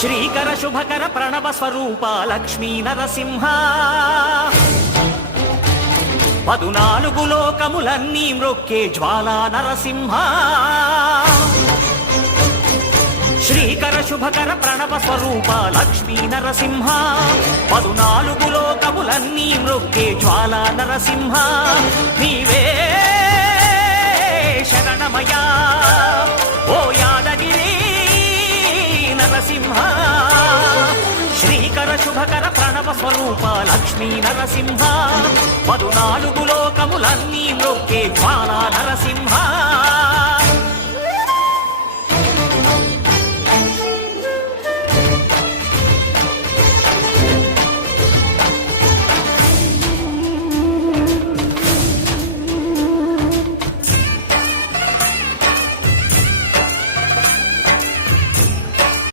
శ్రీకర శుభకర ప్రణవ స్వరూప లక్ష్మీ నరసింహ 14 లోకములన్నీ మ్రొక్కే జ్వాలా నరసింహ శ్రీకర శుభకర ప్రణవ స్వరూప లక్ష్మీ నరసింహ 14 లోకములన్నీ మ్రొక్కే జ్వాలా నరసింహ నీవే శరణమయా ఓ యాదగిరి నరసింహ శ్రీకర శుభకర ప్రణవ స్వరూప లక్ష్మీ నరసింహ 14 లోకములన్నీ మ్రొక్కే జ్వాలా నరసింహ